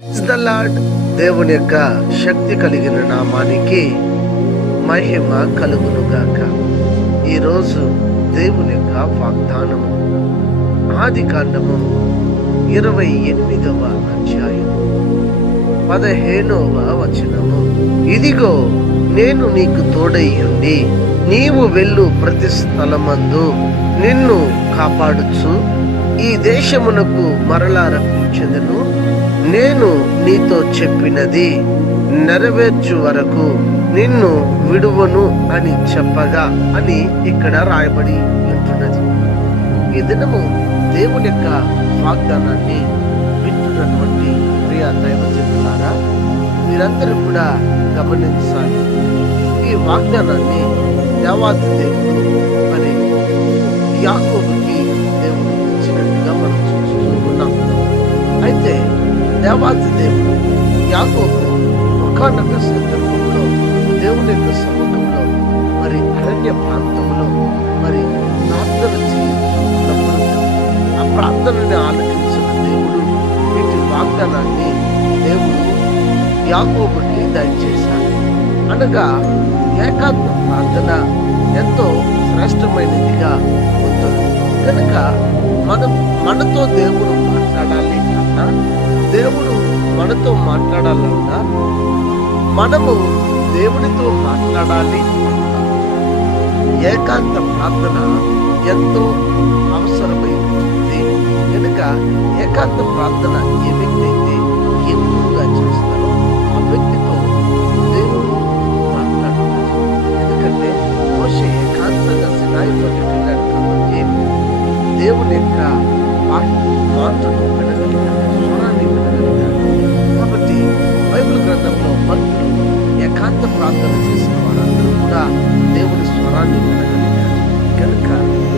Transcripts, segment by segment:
The lord. దేవుని యొక్క శక్తి కలిగిన నామానికి మహిమ కలుగును గాక. ఈరోజు దేవుని యొక్క వాగ్దానము ఆది కాండము 28వ అధ్యాయం 15వ వచనము. ఇదిగో నేను నీకు తోడై ఉండి నీవు వెళ్ళు ప్రతి స్థలమందు నిన్ను కాపాడుచు ఈ దేశమునకు మరలా రప్పించెదను. నేను నీతో చెప్పినది నెరవేర్చు వరకు నిన్ను విడువను అని చెప్పగా అని ఇక్కడ రాయబడి ఉంటున్నది. ఈ దినము దేవుని యొక్క వాగ్దానాన్ని వింటున్నటువంటి ప్రియ దైవజనులారా, మీరందరూ కూడా గమనించాలి. ఈ వాగ్దానాన్ని దేవాది దేవుడు మరి యాకోబుకి దేవుడు ఇచ్చినట్టుగా మనం చూస్తూ ఉన్నాం. అయితే దేవాది దేవుడు యాకోబు ఒకానొక సందర్భంలో దేవుని యొక్క సముఖంలో మరి అరణ్య ప్రాంతంలో మరి ప్రార్థన చేయించుకున్నప్పుడు ఆ ప్రార్థనని ఆలకించిన దేవుడు వీటి వాగ్దానాన్ని దేవుడు యాకోబుకి దయచేశాడు. అనగా ఏకాంత ప్రార్థన ఎంతో శ్రేష్టమైనదిగా ఉంటుంది. కనుక మనతో దేవుడు మాట్లాడాలి అన్నా, దేవుడు మనతో మాట్లాడాలన్నా, మనము దేవునితో మాట్లాడాలి. ఏకాంత ప్రార్థన ఎంతో అవసరమైంది. కనుక ఏకాంత ప్రార్థన ఏ వ్యక్తి అయితే ఎక్కువగా చేస్తారో ఆ వ్యక్తితో దేవుడు మాట్లాడుతారు. ఎందుకంటే మోషే ఏకాంతంగా సినాయిలోకి వెళ్ళాడు కాబట్టి దేవుని యొక్క మాటను వినగలిగాడు, స్వరాన్ని వినగలిగాడు. కాబట్టి బైబిల్ గ్రంథంలో భక్తులు ఏకాంత ప్రార్థన చేసిన వారందరూ కూడా దేవుని స్వరాన్ని వినగలిగారు. కనుక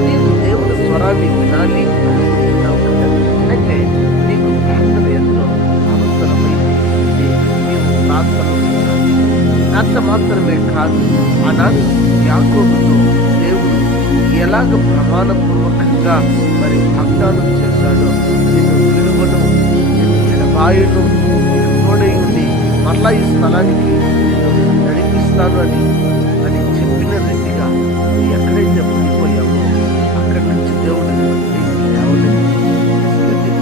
నీవు దేవుని స్వరాన్ని వినాలి అనుకుంటున్నావు కదా, అయితే నీకు ప్రార్థన ఎంతో అవసరమైంది. నీవు ప్రార్థన చేయాలి. అంత మాత్రమే కాదు, ఆనాడు యాకోబుతో దేవుడు ఎలాగ ప్రమాణపూర్వకంగా మరి వాగ్దానం చేశాడో, నిన్ను విలువను, నిన్ను ఎడబాయును, నీకు తోడై ఉండి మరలా ఈ స్థలానికి నిన్ను నడిపిస్తాను అని చెప్పిన రీతిగా ఎక్కడైతే ఉండిపోయామో అక్కడి నుంచి దేవుడు లేవలేదు.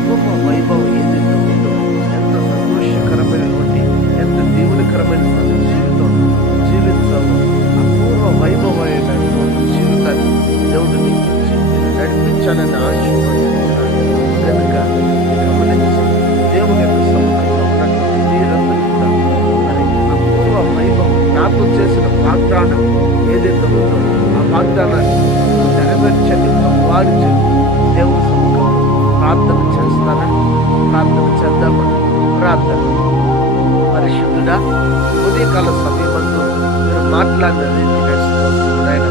గొప్ప వైభవం ఏదైతే ఉందో, ఎంత సంతోషకరమైనటువంటి, ఎంత దేవునికరమైన జీవితం జీవించామో, అపూర్వ వైభవమైనటువంటి జీవితాన్ని దేవుడు నీకు ఇచ్చి నడిపించాలని ఆశీర్వదించాడు. కనుక గమనించి దేవుని యొక్క సముఖంలో ఉన్నటువంటి మీరందరూ కూడా మరి అపూర్వ వైభవం నాతో చేసిన వాగ్దానం ఏదైతే ఉందో ఆ వాగ్దానాన్ని నెరవేర్చండి వారి దేవుని సముఖంలో ప్రార్థన చేస్తానని ప్రార్థన చేద్దామని ప్రార్థన. పరిశుద్ధుడా, ఉదయకాల సమయమందు మీరు మాట్లాడిన రీతిగా స్తోత్రమునైనా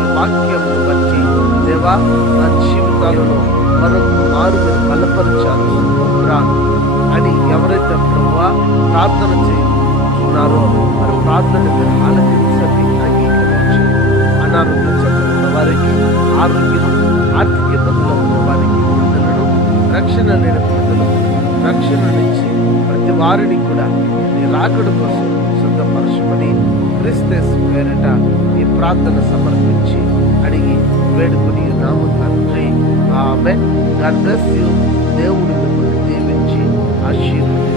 ఈ వాక్యమును బట్టి దేవా నా జీవితాలలో మరొక మారు మీరు బలపరిచారు అని ఎవరైతే ప్రభువా ప్రార్థన చేస్తున్నారో మరి ప్రార్థన మీరు ఆలకించండి, అంగీకరించండి. అనారోగ్య చట్టం ఉన్న వారికి ఆరోగ్యం, ఆర్థిక ఇబ్బందులు ఉన్న వారికి పిల్లలను, రక్షణ లేని పిల్లలకు రక్షణ నుంచి ప్రతి వారిని కూడా మీ రాకడ కోసం సిద్ధపరచమని క్రీస్తు పేరిట ఈ ప్రార్థన సమర్పించి అడిగి వేడుకొని నాము తండ్రి. ఆమేన్. God bless you. దేవుడు మిమ్మల్ని దీవించి ఆశీర్వదించును.